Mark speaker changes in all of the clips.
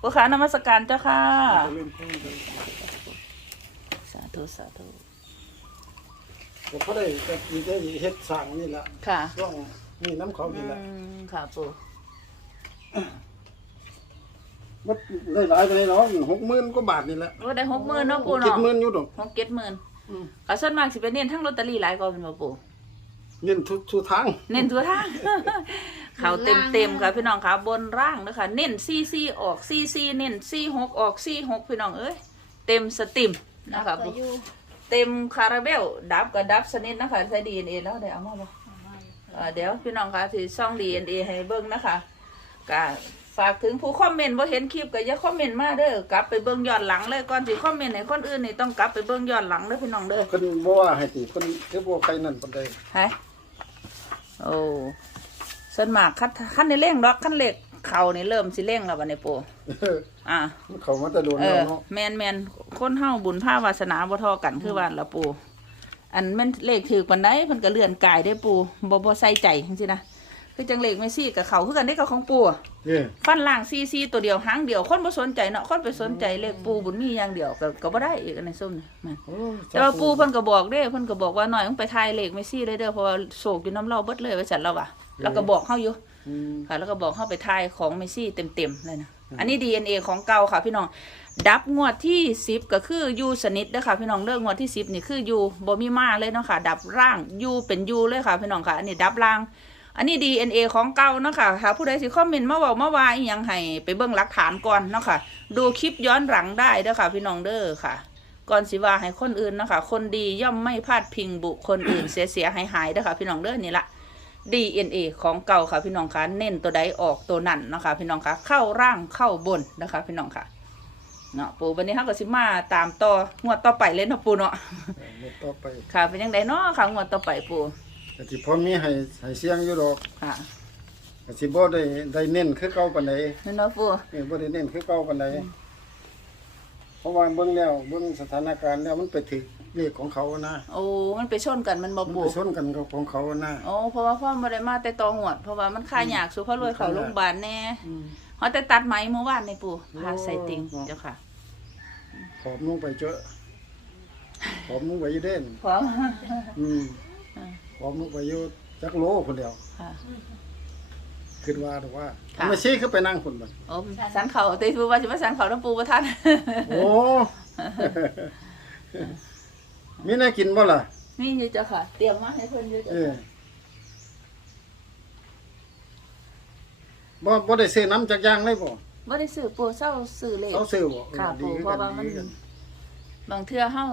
Speaker 1: ปูขานมัสการเจ้าค่ะ
Speaker 2: จะเริ่มต้นกัน
Speaker 1: สาธุสาธุ
Speaker 2: ผมก็ได้จะมีได้เฮ็ดสั่งนี่แหละ
Speaker 1: ค่ะ
Speaker 2: ช่วงนี่น้ำเขา
Speaker 1: อื
Speaker 2: นี่แหละ
Speaker 1: มค่ะปู
Speaker 2: มันได้หลายไปเนาะหกหมื่นกว่าบาทนี่แหละ
Speaker 1: ว่าได้หกหมื่นเนาะปู
Speaker 2: เจ็ด
Speaker 1: เนาะ
Speaker 2: หมื่นอยู่ดอก
Speaker 1: หกเจ็ดหมื่น
Speaker 2: อืม
Speaker 1: ก็ส่วนมากสิเป็นเน้นทั้งลอตเตอรี่หลายกว่าเป็นบ่ปู
Speaker 2: เงินทุกทุกทาง
Speaker 1: เน้นทั่วทาง เขาเต็มเต็มๆค่ะพี่น้องค่ะบนร่างนะคะเน้นซีซีออกซีซีเน้นซีหกออกซีหกพี่น้องเอ้ยเต็มสติมนะคะปูเต็มคาราเบลดับกับดับสนิทนะคะใช้ดีเอ็นเอแล้วได้เอามาบ่เอ่อเดี๋ยวพี่น้องคะถือซ่องดีเอ็นเอให้เบิ้งนะคะก็ฝากถึงผู้คอมเมนต์ว่าเห็นคลิปก็อย่าคอมเมนต์มาเด้อกลับไปเบิ้งย้อนหลังเลยก่อนสิคอมเมนต์ให้คนอื่นนี่ต้องกลับไปเบิ้งย้อนหลังเด้อพี่น้องเด้อ
Speaker 2: คนบ่ว่าให้ตีคนคือบ่ใครนั่นปานใด
Speaker 1: ฮะ โอ้ส่วนมากคันคันในเร่งดอกคันเล็กเขานี่เริ่มสิเร่งแล้วบัดนี้ปู
Speaker 2: เออ
Speaker 1: อ่า
Speaker 2: มันเขามาแต่โดน
Speaker 1: เอ
Speaker 2: แล้ว
Speaker 1: อ
Speaker 2: เนาะ
Speaker 1: แมนแมนคนเฮาบุญภาวาสนาบ่เทอกันคือว่าละปูอันแม่นเลขถือปานใดเพิ่นก็เลื่อนกายได้ปูบ่บ่ใส่ใจจังซี่นะ คือจังเลขแม่ซี่กับเขาคือกันได้กับของปู
Speaker 2: เออ
Speaker 1: ฟันล่างซีซีตัวเดียวหางเดียวคนบ่สนใจเนาะคนไปสนใจเลขปูบุญมีอย่างเดียวก็ก็บ่ได้อีกอันในส้มนี่แม่น
Speaker 2: โอ้
Speaker 1: แต่ว่าปูเพิ่นก็บอกเด้เพิ่นก็บอกว่าหน่อยมึงไปทายเลขแม่ซี่เลยเด้อเพราะว่าโศกอยู่น้ำเล่าเบิดเลยว่าซั่นเราว่ะแล้วก็บอกเฮาอยู่
Speaker 2: อืม
Speaker 1: ค่ะแล้วก็บอกเข้าไปทายของเมซี่เต็ม ๆ เลยนะ อันนี้ DNA ของเก่าค่ะพี่น้อง ดับงวดที่สิบก็คือยูสนิทเด้อค่ะพี่น้องเลิกงวดที่สิบนี่คือยูบ่มีมาเลยเนาะค่ะ ดับร่างยูเป็นยูเลยค่ะพี่น้องค่ะ อันนี้ดับร่าง อันนี้ DNA ของเก่าเนาะค่ะค่ะผู้ใดสิคอมเมนต์มาบอกมาว่าอีหยังให้ไปเบิ่งหลักฐานก่อนเนาะค่ะ ดูคลิปย้อนหลังได้เด้อค่ะพี่น้องเด้อค่ะ ก่อนสิว่าให้คนอื่นเนาะค่ะ คนดีย่อมไม่พลาดพิงบุคคลอื่นเสียเสียหายหายๆเด้อค่ะพี่น้องเด้อนี่ละ DNA ของเก่าค่ะพี่น้องคะเน้นตัวใดออกตัวนั่นเนาะคะพี่น้องคะเข้าร่างเข้าบนนะคะพี่น้องค่ะเนาะปูวันนี้เขาก็สิมาตามต่องวดต่อไปเลยเนาะปูเนาะ
Speaker 2: เออหมดต่อไป
Speaker 1: ค่ะเป็นยังไงเนาะค่ะงวดต่อไปปู
Speaker 2: แต่ที่พอมีให้ให้เสียงอยู่ดอก
Speaker 1: ค่ะ
Speaker 2: ก็สิบ่ได้ได้เน้นคือเก่าปานใด
Speaker 1: แม่นเนาะปู
Speaker 2: เออบ่ได้เน้นคือเก่าปานใดเพราะว่าเบิ่งแล้วเบิ่งสถานการณ์แล้วมันไปถึกเลขของเขานะ
Speaker 1: โอ้ มันไปชนกันมันบ่
Speaker 2: มัน
Speaker 1: ปู
Speaker 2: ไปชนกันกับของเขานะ
Speaker 1: โอ้เพราะว่าพ่อมาได้มาแต่ตองวด เพราะว่ามันค่ายากสุเพราะรวยเขาโรงพยาบาลแน่
Speaker 2: อืม
Speaker 1: เขาแต่ตัดไหมเมื่อวานในปูพาใส่ติง
Speaker 2: โอ้
Speaker 1: เจ้าค่ะ
Speaker 2: ผอมลงไปเจอะผอมลงไปอยู่เด่น
Speaker 1: พร้อม
Speaker 2: อืม
Speaker 1: อ่า
Speaker 2: ผอมลงไปอยู่จักโลคนเดียว
Speaker 1: ค่ะ
Speaker 2: คิดว่าถูกว่า
Speaker 1: ค่ะ
Speaker 2: ไม่ชี้คือไปนั่งคนบัด
Speaker 1: โอ้สันเขาแต่ปูว่าจะมาสันเขาน้ำปูประทัน
Speaker 2: โอ้ มีแน่กินบ่ล่ะ
Speaker 1: มีอยู่เจ้าค่ะ เตรียมมาให้เพิ่นอยู่เจ้า
Speaker 2: เออ
Speaker 1: ค่ะ
Speaker 2: บ่บ่ได้ซื้อน้ำจักอย่างเลยบ่
Speaker 1: บ่ได้ซื้อปูเศร้าซื้อเลข
Speaker 2: เขาซื้อบ่เออ
Speaker 1: ค่ะ
Speaker 2: ดี
Speaker 1: ปู
Speaker 2: คือ
Speaker 1: เพราะ
Speaker 2: กั
Speaker 1: ว่านมัน
Speaker 2: ดีกัน
Speaker 1: บางเทื่อเฮา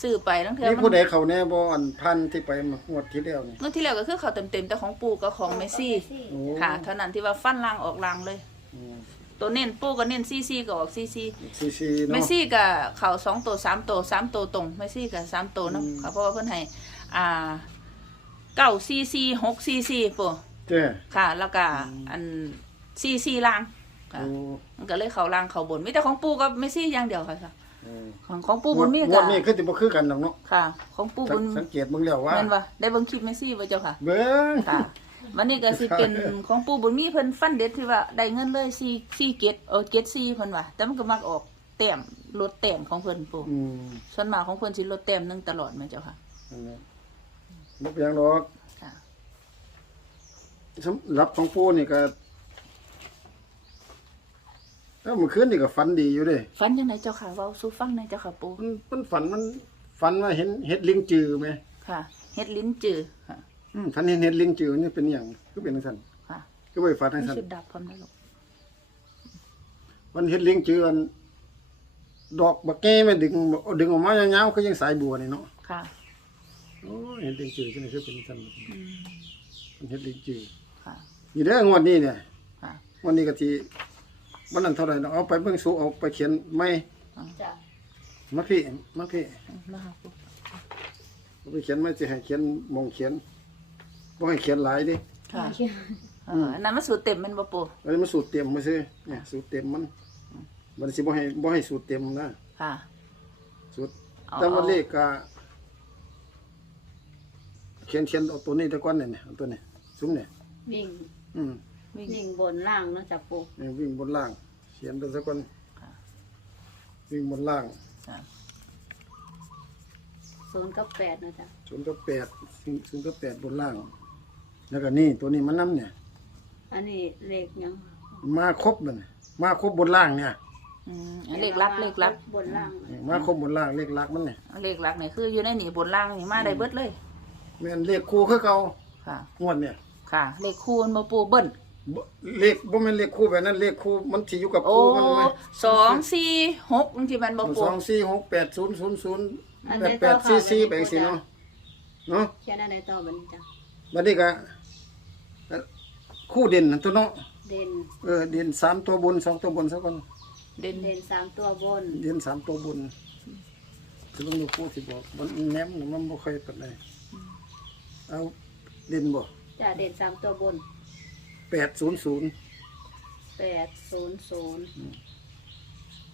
Speaker 1: ซื้อไปบางเทื่อ
Speaker 2: มี
Speaker 1: มั
Speaker 2: ผู้ใด
Speaker 1: น
Speaker 2: เขาแน่บ่อันพันที่ไปงวดที่แล้วนี่
Speaker 1: เมื่อที่แล้วก็คือเขาเต็มๆแต่ของปูกับของเมสซี่
Speaker 2: โอ้
Speaker 1: ค่ะ เท่านั้นที่ว่าฟันล่างออกล่างเลย
Speaker 2: อืม
Speaker 1: ตัวเน้นปูก็เน้นซีซีก็ออกซีซี
Speaker 2: ซีซี
Speaker 1: เม
Speaker 2: เนาะ
Speaker 1: สซี่ก็เขาสองตัวสามตัวสามตัวตรงเมสซี่ก็สามตัวเนาะ
Speaker 2: อืม
Speaker 1: ค่ะเพราะว่าเพิ่นให้อ่าเก้าซีซีหกซีซีปู
Speaker 2: เจ้
Speaker 1: ค่ะ แล้วก็อันซีซีล่างค่ะ
Speaker 2: โอ้
Speaker 1: มันก็เลยเขาล่างเขาบนมีแต่ของปูกับเมสซี่อย่างเดียวค่ะค่ะ
Speaker 2: เออ
Speaker 1: ของของปูบุญมี
Speaker 2: งว
Speaker 1: กั
Speaker 2: ดนี้คือสิบ่คือกันดอกเนาะ
Speaker 1: ค่ะ ของปูบุญ
Speaker 2: สังเกตเบิ่งแล้วว่า
Speaker 1: แม่นว่าได้เบิ่งคลิปเมสซี่บ่เจ้าค่ะ
Speaker 2: เบิ่ง
Speaker 1: ค่ะวันนี้ก็สิเป็นของปูบุญมีเพิ่นฟันเด็ดที่ว่าได้เงินเลย4 4เกตเออเกต4เพิ่นว่า แต่มันก็มักออกแต้มลดแต้มของเพิ่นปู
Speaker 2: อืม
Speaker 1: ส่วนมากของเพิ่นสิลดแต้มหนึงตลอดแม่เจ้าค่ะ
Speaker 2: อันนี้บ่เป็นหยังดอก
Speaker 1: ค่ะ
Speaker 2: สำหรับของปู่นี่ก็ แล้วเมื่อคืนนี่ก็ฝันดีอยู่เด้
Speaker 1: ฟันจังไดเจ้าค่ะเว้าสู่ฟังหน่อยเจ้าค่ะปู
Speaker 2: มันมันฝันมันฝันว่าเห็นเห็ดลิงจือไหม
Speaker 1: ค่ะเฮ็ดลิ้นจือค่ะ
Speaker 2: อืมฝันเห็นเห็ดลิงจือนี่เป็นอย่างก็เป็นจังซั่น
Speaker 1: ค่ะ
Speaker 2: ก็ไปฝันจัง
Speaker 1: มี
Speaker 2: ซั่น
Speaker 1: ชุดดับพร้อมนะลูก
Speaker 2: มันเห็ดลิงจืออันดอกบักแก้แม่ดึงเอาดึงออกมายาวๆคือยังสายบัวนี่เนาะ
Speaker 1: ค่ะ
Speaker 2: โอ้ยเห็ดลิงจือจังได๋คือเป็นจังซั่น
Speaker 1: อืม
Speaker 2: มันเห็ดลิงจือ
Speaker 1: ค่ะ
Speaker 2: นี่เด้องวดนี้เนี่ย
Speaker 1: ค่ะ
Speaker 2: งวันนี้ก็สิ วันนั้นเท่าไหร่เนาะเอาไปเบิ่งสูเอาไปเขียนไม่
Speaker 1: จ้ะ
Speaker 2: มาพี่มาพี่
Speaker 1: มาหาปู
Speaker 2: เอาไปเขียนไม่สิให้เขียนหมองเขียนบ่ให้เขียนหลายเดิ
Speaker 1: ค่ะ เอออันนั้นมันสูตรเต็มแมันบ่ปู
Speaker 2: อันนี้มันสูตรเต็มมาซื้อเนี่ยสูตรเต็มมันมันสิบ่ให้บ่ให้สูตรเต็มนะ
Speaker 1: ค่ะ
Speaker 2: สูตร
Speaker 1: เอา
Speaker 2: แต่ว่า
Speaker 1: เอา
Speaker 2: เลขก็เขียนเขียนเอาตัวนี้แต่ก่อนเนี่ยเอาตัวนี้ซุ้มเนี่ย
Speaker 3: วิ่ง
Speaker 2: อืม
Speaker 1: วิ่ง
Speaker 3: วิ่งบนล่างเนาะจ้ะปู
Speaker 2: เนี่ยวิ่งบนล่าง เขียนไปสักคน
Speaker 1: ค่ะ
Speaker 2: วิ่งบนล่าง
Speaker 1: ค่ะ
Speaker 3: ศูนย์กับแปดนะจ๊ะ
Speaker 2: ศูนย์กับแปดศูนย์กับแปดบนล่าง แล้วก็นี่ตัวนี้มันน้ำเนี่ย
Speaker 3: อันนี้เลขยัง
Speaker 2: มาครบเลยมาครบบนล่างเนี่ย
Speaker 1: อืมอันเลขลักเลขลัก
Speaker 3: บนล่าง
Speaker 2: มาครบบนล่างเลขลักมันเนี่ย
Speaker 1: เลขลักนี่คืออยู่ในนี่บนล่างนี่มาได้เบิดเลย
Speaker 2: แม่นเลขคู่คือเก่า
Speaker 1: ค่ะ
Speaker 2: งวดเนี่ย
Speaker 1: ค่ะ เลขคูณมาปูเบิ้ล
Speaker 2: บ่เลขบ่แม่นเลขคู่แบบนั้นเลขคู่มันสิอยู่กับ
Speaker 1: โอ้
Speaker 2: คู่มันไหม
Speaker 1: สองสี่หกบางทีมันบ่ปู
Speaker 2: สองสี่หกแปดศูนย์ศูนย์ศูนย์แปดแปดสี่สี่ไปสิเนาะเนาะ
Speaker 3: เขียนอะไรต่อบัดนจ้ะ
Speaker 2: บัดนี้ก็เอ่อคู่เด่นนั่นตัวเนาะ
Speaker 3: เด่น
Speaker 2: เออเด่นสามตัวบนสองตัวบนสักคน
Speaker 1: เด่น
Speaker 3: เด่นสามตัวบน
Speaker 2: เด่นสามตัวบนจะต้องดูคู่สิบอกมันแนมมันบ่ค่อยปานใดเอาเด่นบ่
Speaker 3: จ้ะเด่นสามตัวบน
Speaker 2: แปดศูนย์ศูนย์
Speaker 3: แปดศูนย์ศูนย์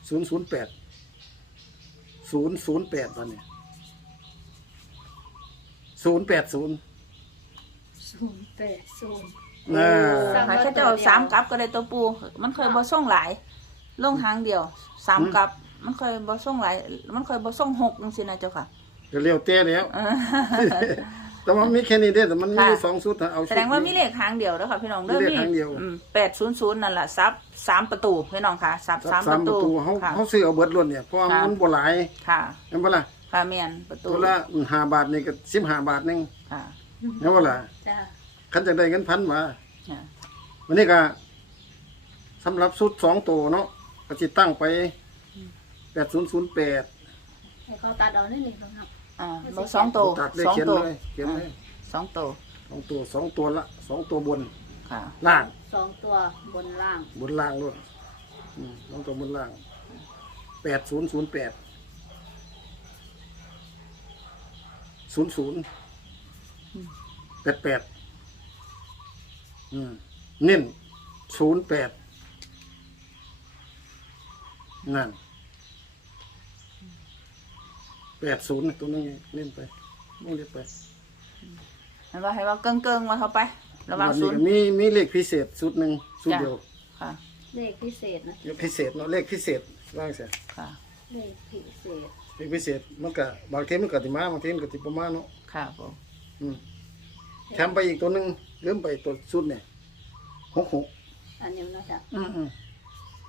Speaker 2: ศูนย์ศูนย์แปดศูนย์ศูนย์แปดตอนนี้ศูนย์แปดศูนย์
Speaker 3: ศูนย์แปดศูนย์
Speaker 2: น่า
Speaker 3: สาม
Speaker 1: หาเขาจะเอาสามกลับก็ได้ตัวปู มันเคยบ่ส่งหลาย ลงหางเดียวสามกลับ มันเคยบ่ส่งหลาย มันเคยบ่ส่งหกจังซี่นะเจ้าค่ะ
Speaker 2: ก็เร็วเต้แล้ว
Speaker 1: เออ
Speaker 2: แต่ว่ามีแค่นี้เด้แต่มันมี
Speaker 1: ค่ะ
Speaker 2: สองชุดนะเอา
Speaker 1: แสดงว่ามีเลขหางเดียวแล้วค่ะพี่น้องเด้อ
Speaker 2: มีเลขหางเดียว
Speaker 1: แปดศูนย์ศูนย์นั่นแหละซับสามประตูพี่น้องค่ะซับ
Speaker 2: สา
Speaker 1: สามม
Speaker 2: ป
Speaker 1: ประระ
Speaker 2: ตู
Speaker 1: ตู
Speaker 2: เขา
Speaker 1: ค่ะ
Speaker 2: เขาซื้อเอาเบิดล้วนเนี่ยเพราะว่า
Speaker 1: ค่ะ
Speaker 2: มันบ่หลาย
Speaker 1: ค่ะ
Speaker 2: เห็นบ่ล่ะ
Speaker 1: ค่ะเมียนประตู
Speaker 2: ตัวละห้าบาทนี่ก็สิบห้าบาทหนึง
Speaker 1: ค่ะ
Speaker 2: เห็นบ่ล่ะ
Speaker 3: จ้ะ
Speaker 2: คันจะได้เงินพันมา
Speaker 1: ค่ะ
Speaker 2: วันนี้ก็สำหรับชุดสองตัวเนาะก็สิตั้งไปแปดศูนย์ศูนย์แปด
Speaker 3: ให้เขาตัดเอานี่นี่ครับ
Speaker 1: อ่าบ่สองตัว
Speaker 2: ตัดเลย
Speaker 1: สอง
Speaker 2: เขียน
Speaker 1: ตัว
Speaker 2: เลยเขียนเลย
Speaker 1: สองตัว
Speaker 2: สองตัวสองตัวละสองตัวบน
Speaker 1: ค่ะ
Speaker 2: ล่าง
Speaker 3: สองตัวบนล่าง
Speaker 2: บนล่างด้วยอืมสองตัวบนล่างแปดศูนย์ศูนย์แปดศูนย์ศูนย์แปดแปดอืมเน้นศูนย์แปดนั่น แปดศูนย์ตัวนี้เล่นไปมองเล่นไป
Speaker 1: ให้ว่าให้ว่าเกิงเกิงๆมาเข้าไประหว่าง
Speaker 2: วัน
Speaker 1: ศู
Speaker 2: นี้
Speaker 1: น
Speaker 2: ก็
Speaker 1: ย์
Speaker 2: มีมีเลขพิเศษชุดหนึ่งชุด
Speaker 1: จ้ะ
Speaker 2: เดียว
Speaker 1: ค่ะ
Speaker 3: เลขพิเศษนะ
Speaker 2: เลขพิเศษเนาะเลขพิเศษว่างเสีย
Speaker 1: ค่ะ
Speaker 3: เลขพิเศษ
Speaker 2: เลขพิเศษมันก็บางทีมันก็ติมาบางทีมันก็ติประมาณเนาะ
Speaker 1: ค่ะผม
Speaker 2: อืมแถมไปอีกตัวหนึ่งลืมไปตัวชุดเนี่ยหกหก
Speaker 3: อันนี้นะจ๊ะ
Speaker 2: อืมอืม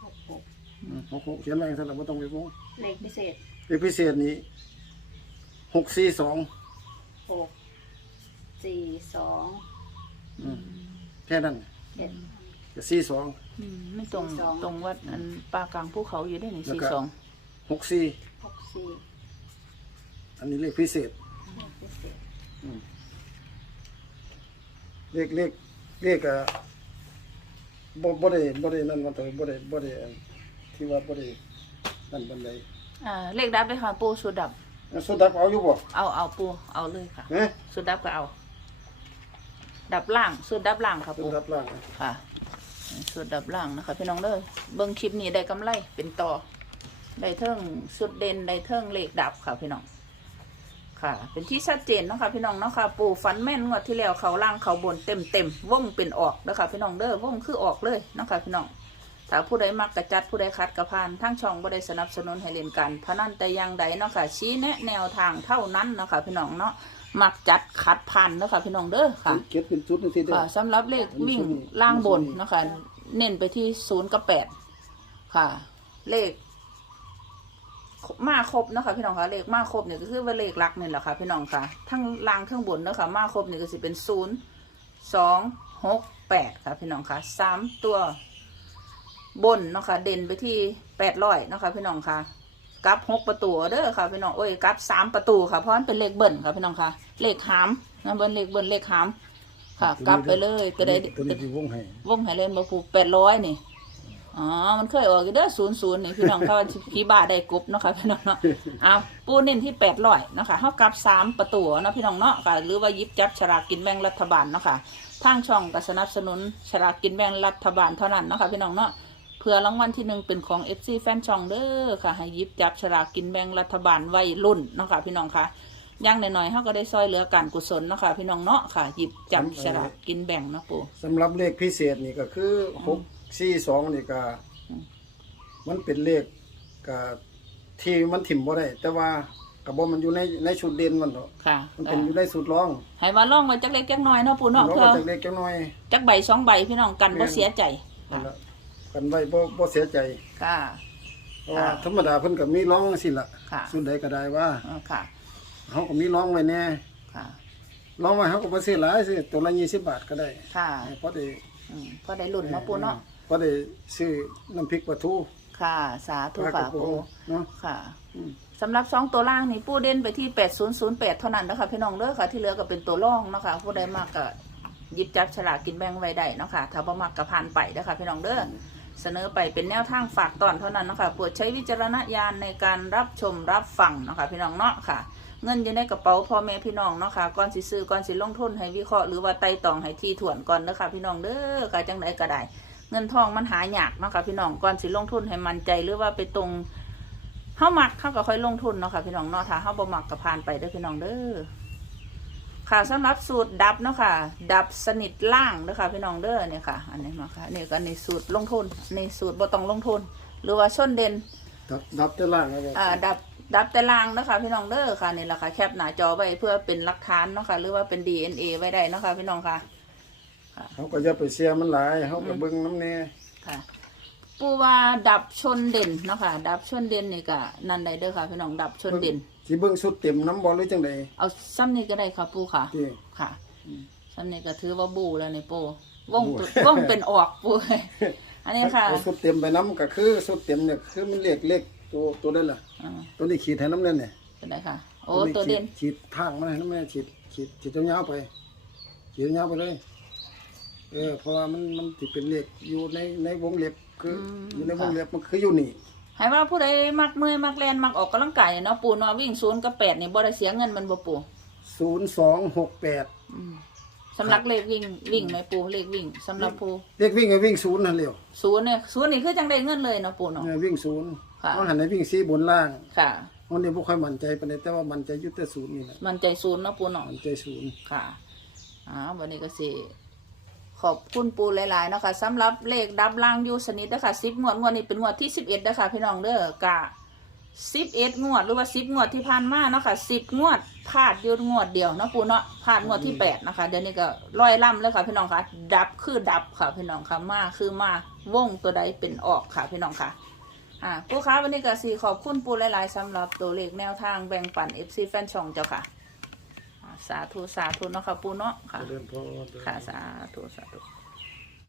Speaker 3: หกหก
Speaker 2: อืมหกหกเขียนไว้สำหรับไม่ต้องไปวง
Speaker 3: เลขพิเศษ
Speaker 2: เลขพิเศษนี้ หกสี่สอง
Speaker 3: หกสี่สอง
Speaker 2: แค่นั้น
Speaker 3: เจ็ด
Speaker 2: ก็สี่สอง
Speaker 1: อืมไม่ตรง
Speaker 3: สี่สอง
Speaker 1: ตรงวัดอันปลากลางภูเขาอยู่ได้นี่
Speaker 2: แล้ว
Speaker 1: สี่
Speaker 2: ก็
Speaker 1: สอง
Speaker 2: หกสี่
Speaker 3: หกสี่
Speaker 2: อันนี้เลขพิเศษ
Speaker 3: เลขพิเศษ
Speaker 2: เลขเลขเลขอะบ่บ่ได้บ่ได้นั่นมันตัวบ่ได้บ่ได้อันที่ว่าบ่ได้นั่นบันได
Speaker 1: อ่าเลขดับเลยค่ะปูสุดดับ
Speaker 2: อันสุดดับเอาอยู่บ่
Speaker 1: เอาเอาปูเอาเลยค่ะ
Speaker 2: ฮะ
Speaker 1: สุดดับก็เอา ดับล่างสุดดับล่างค่ะ
Speaker 2: สุ
Speaker 1: ปู
Speaker 2: ดดับล่าง
Speaker 1: ค่ะสุดดับล่างนะคะพี่น้องเด้อเบิ่งคลิปนี้ได้กำไรเป็นต่อ ได้เทิงสุดเด่นได้เทิงเลขดับค่ะพี่น้อง ค่ะ เป็นที่ชัดเจนเนาะคะพี่น้องเนาะค่ะ ปู่ฝันแม่นงวดที่แล้วเขาล่างเขาบนเต็มเต็มๆวงเป็นออกแล้วค่ะพี่น้องเด้อวงคือออกเลยเนาะค่ะพี่น้อง ถ้าผู้ใดมักกระจัดผู้ใดคัดกระพานทั้งช่องบ่ได้สนับสนุนให้เล่นกันพนันแต่อย่างใดเนาะค่ะชี้แนะแนวทางเท่านั้นเนาะค่ะพี่น้องเนาะมักจัดคัดพันเนาะค่ะพี่น้องเด้อค่ะ
Speaker 2: เก็บเป็นชุดนึงสิเด้อ
Speaker 1: ค่ะสำหรับเลขวิ่งล่างบนเนาะคะเน้นไปที่ศูนย์กับแปดค่ะ เลขมาครบเนาะคะพี่น้องคะเลขมาครบเนี่ยก็คือว่าเลขหลักนี่แหละค่ะพี่น้องค่ะทั้งล่างทั้งบนเนาะคะมาครบเนี่ยก็สิเป็นศูนย์สองหกแปดค่ะพี่น้องค่ะสามตัว บนเนาะค่ะเด่นไปที่แปดร้อยเนาะค่ะพี่น้องค่ะกลับหกประตูเด้อค่ะพี่น้องโอ้ยกลับสามประตูค่ะเพราะมันเป็นเลขเบิ้ลค่ะพี่น้องค่ะ เลขหามนะเบิ้ลเลขเบิ้ลเลขหาม ค่ะกลับไปเลยก็ได้
Speaker 2: ตัวนี้ที่วงให้
Speaker 1: วงไฮเลนมาผูแปดร้อยนี่อ๋อ มันเคยออกอยู่เด้อศูนย์ศูนย์นี่พี่น้องเขาว่าพี่บ้าได้กบเนาะค่ะพี่น้องเนาะเอาปูเน้นที่แปดร้อยเนาะค่ะเท่ากับสามประตูเนาะพี่น้องเนาะค่ะ หรือว่าหยิบจับฉลากกินแบ่งรัฐบาลเนาะค่ะทางช่องก็สนับสนุนฉลากกินแบ่งรัฐบาลเท่านั้นเนาะค่ะพี่น้องเนาะ เพื่อรางวัลที่หนึ่งเป็นของ FC แฟนช่องเด้อค่ะให้หยิบจับฉลากกินแบ่งรัฐบาลไว้รุ่นเนาะค่ะพี่น้องค่ะอย่างหน่อยๆเขาก็ได้ซอยเหลือการกุศลเนาะค่ะพี่น้องเนาะค่ะหยิบจับฉลากกินแบ่งเนาะปู
Speaker 2: สำหรับเลขพิเศษนี่ก็คือหกสี่สองนี่ก็ มันเป็นเลขกับที่มันถิ่มบ่ได้ แต่ว่ากับบ่มันอยู่ในในชุดเด่นมันเนาะ
Speaker 1: ค่ะ
Speaker 2: มันเป็นอยู่ในชุดรอง
Speaker 1: ให้ว่าล่องไว้จักเล็กจักน้อยเนาะปูเนาะ
Speaker 2: เรา
Speaker 1: เพื่
Speaker 2: ก็
Speaker 1: อ
Speaker 2: จักเล็กจักน้อย
Speaker 1: จักใบสองใบพี่น้องกันบ่เสียใจ
Speaker 2: นั่นล่ะ กันไว้บ่บ่เสียใจ
Speaker 1: ค่ะ
Speaker 2: เพราะว่า
Speaker 1: ค่ะ
Speaker 2: ธรรมดาเพิ่นก็มีร้องสิล่ะ
Speaker 1: ค่ะ
Speaker 2: สุดใดก็ได้ว่า
Speaker 1: เออค่ะ
Speaker 2: เฮาก็มีร้องไว้แน่
Speaker 1: ค่ะ
Speaker 2: ร้องไว้เฮาก็บ่ซื้อหลายซื้อตัวละ20บาทก็ได้
Speaker 1: ค่ะ
Speaker 2: พอได้
Speaker 1: อืมพอได้ลุ่นเนาะปูเนาะ
Speaker 2: พอได้ซื้อน้ำพริกปลาทู
Speaker 1: ค่ะ สาธุ
Speaker 2: ปลาก
Speaker 1: ค่ะ
Speaker 2: ระโป
Speaker 1: ปู
Speaker 2: เนาะ
Speaker 1: ค่ะ
Speaker 2: อืม
Speaker 1: สำหรับสองตัวล่างนี่ปูเด่นไปที่8008เท่านั้นนะคะพี่น้องเด้อค่ะ ที่เหลือก็เป็นตัวร่องเนาะคะผู้ใดมากก็หยิบจับฉลากกินแบ่งไว้ได้เนาะค่ะถ้าบ่มักก็ผ่านไปเด้อค่ะพี่น้องเด้อ เสนอไปเป็นแนวทางฝากตอนเท่านั้นนะคะโปรดใช้วิจารณญาณในการรับชมรับฟังนะคะพี่น้องเนาะค่ะ เงินอยู่ในกระเป๋าพ่อแม่พี่น้องเนาะค่ะก่อนสิซื้อก่อนสิลงทุนให้วิเคราะห์หรือว่าไต่ตองให้ที่ถ่วนก่อนเด้อค่ะพี่น้องเด้อค่ะจังไดก็ได้ เงินทองมันหายากเนาะค่ะพี่น้องก่อนสิลงทุนให้มันใจหรือว่าไปตรงเฮามักเฮาก็ค่อยลงทุนเนาะค่ะพี่น้องเนาะถ้าเฮาบ่มักก็ผ่านไปเด้อพี่น้องเด้อ ค่ะสำหรับสูตรดับเนาะค่ะ ดับสนิทล่างเด้อค่ะพี่น้องเด้อเนี่ยค่ะ อันนี้เนาะค่ะนี่ก็ในสูตรลงทุนในสูตรบ่ต้องลงทุนหรือว่าชนเด่น
Speaker 2: ดับดับแต่ล่างแล้วก็
Speaker 1: อ่าดับดับแต่ลางนะคะพี่น้องเด้อค่ะนี่แหละค่ะแคปหน้าจอไว้เพื่อเป็นหลักฐานเนาะค่ะหรือว่าเป็น DNA ไว้ได้เนาะค่ะพี่น้องค่ะ
Speaker 2: เขาก็อย่าไปเสียมันหลายเขาก็เบิ่งน้ำแน่
Speaker 1: ค่ะ ปูว่าดับชนเด่นเนาะค่ะดับชนเด่นนี่ก็นั่นได้เด้อค่ะพี่น้องดับชนเด่น
Speaker 2: สิเบิ่งสุดเต็มน้ำบ่หรือจังได
Speaker 1: เอาซ้ำนี่ก็ได้ค่ะปูค่ะ
Speaker 2: ที่
Speaker 1: ค่ะซ้ำนี่ก็ถือว่าบูแล้วนี่ปูวง
Speaker 2: บู
Speaker 1: ตัววงเป็นออกปูอันนี้ค่ะ
Speaker 2: เอาสุดเต็มไปน้ำก็คือสุดเต็มเนี่ยคือมันเล็กเล็กตัวตัวได้ล่ะ
Speaker 1: อ่า
Speaker 2: ตัวนี้ขีดให้น้ำแน่นเนี่ย
Speaker 1: เป็นไรค่ะ โอ้ตัวเด่น
Speaker 2: ขีดทางมันให้น้ำแน่ขีดขีดขีดยาวๆไปขีดยาวไปเลย เออเพราะว่ามันมันสิเป็นเลขอยู่ในในวงเล็บคือออยู่ในวงเล็บมันคืออยู่นี่
Speaker 1: ให้ว่าผู้ใดมักเมื่อยมักแลนมักออกกำลังกายเนาะปูเนาะวิ่งศูนย์กับแปดนี่บ่ได้เสียเงินมันบ่ปู
Speaker 2: ศูนย์สองหกแปด
Speaker 1: สำหรับเลขวิ่งวิ่งไหมปูเลขวิ่งสำหรับปู
Speaker 2: เลขวิ่งก็วิ่งศูนย์นั่นเร็ว
Speaker 1: ศูนย์เนี่ยศูนย์นี่คือจังได้เงินเลยเนาะปูเนาะ
Speaker 2: เนี่ยวิ่งศูนย์
Speaker 1: ค่ะ
Speaker 2: ต้องหันในวิ่งซีบนล่าง
Speaker 1: ค่ะ
Speaker 2: วันนี้บ่ค่อยมั่นใจปานใดแต่ว่ามั่นใจอยุติศูนย์นี่แหละ
Speaker 1: มันใจศูนย์เนาะปูเนาะ
Speaker 2: มั่นใจศูนย์
Speaker 1: ค่ะอ่าวันนี้ก็สิ ขอบคุณปูหลายๆนะคะสำหรับเลขดับล่างอยูสนิทนะคะสิบงวดงวดนี้เป็นงวดที่สิบเอ็ดนะคะพี่น้องเด้อกะสิบเอ็ดงวดหรือว่าสิบงวดที่ผ่านมาเนาะค่ะสิบงวดพลาดอยูงวดเดียวเนาะปูเนาะพลาดงวดที่แปดนะคะเดี๋ยวนี้ก็ร้อยล่ำเลยค่ะพี่น้องค่ะ ดับคือดับค่ะพี่น้องค่ะมาคือมาวงตัวใดเป็นออกค่ะพี่น้องค่ะอ่าปูค้าวันนี้ก็สีขอบคุณปูหลายๆสำหรับตัวเลขแนวทางแบ่งปันเอฟซีแฟนช่องเจ้าค่ะ สาธุสาธุเนาะค่ะปูเนาะค่ะ
Speaker 2: เจริญพร
Speaker 1: ค่ะสาธุสาธุ